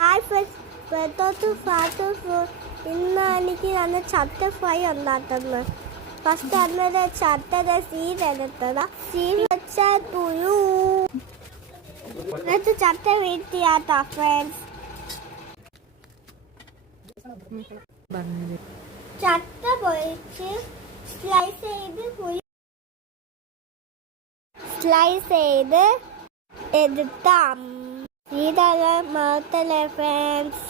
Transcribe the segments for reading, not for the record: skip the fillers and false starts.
Hi friends, welcome to fast food. ഇന്ന് എനിക്ക് നല്ല ചട്ട ഫ്രൈ ഉണ്ടാക്കുന്നത്. ഫസ്റ്റ് അന്നേരം ചട്ടയുടെ സീഡ് എടുത്തത്. സീഡ് വെച്ചാൽ തുരു എന്നിട്ട് ചട്ട വീട്ടിയാട്ടാ ഫ്രണ്ട്സ്. ചട്ട പൊരിച്ച് സ്ലൈസ് ചെയ്ത് എടുത്താം. ഇതാണ് മൗത്തല്ലേ ഫ്രണ്ട്സ്.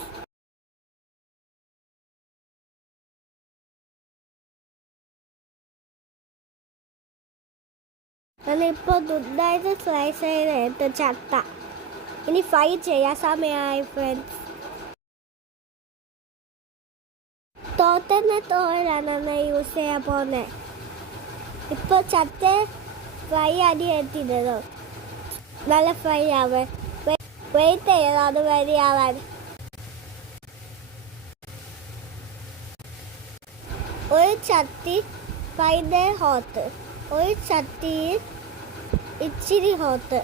ഞാനിപ്പോൾ നന്നായിട്ട് സ്ലൈസ് ചെയ്ത് എടുത്ത ചട്ട ഇനി ഫ്രൈ ചെയ്യാൻ സമയമായി ഫ്രണ്ട്സ്. തോരനാണ് യൂസ് ചെയ്യാൻ പോകുന്നത്. ഇപ്പോൾ ചട്ട ഫ്രൈ അടി എത്തിയതോ നല്ല ഫ്രൈ ആവാൻ വെയിറ്റ് ചെയ്യണം. അത് വരെയാവാൻ ഒരു ചട്ടി ഭയങ്കര ഹോട്ട്, ഒരു ചട്ടിയിൽ ഇച്ചിരി ഹോട്ട്.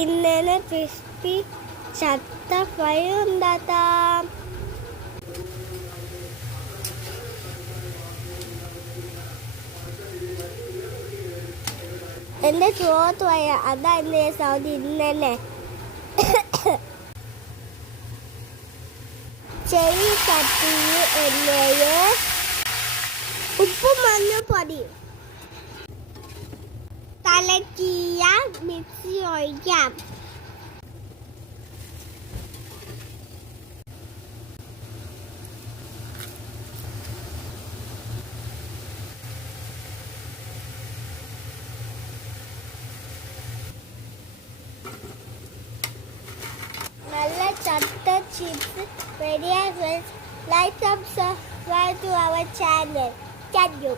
ഇന്നലെ ക്രിസ്പി ചട്ട ഫ്രൈ ഉണ്ടാക്കാം. എൻ്റെ ചോറ് പോയ അതാ എൻ്റെ സൗദി ഇന്നലെ. ചെറിയ ചട്ടിയിൽ എണ്ണയിൽ ഉപ്പും മഞ്ഞൾപ്പൊടി കലക്കിയ മിക്സി ഒഴിക്കാം. നല്ല ചട്ട ചിപ്സ് റെഡിയായി. Like and subscribe to our channel. Thank you.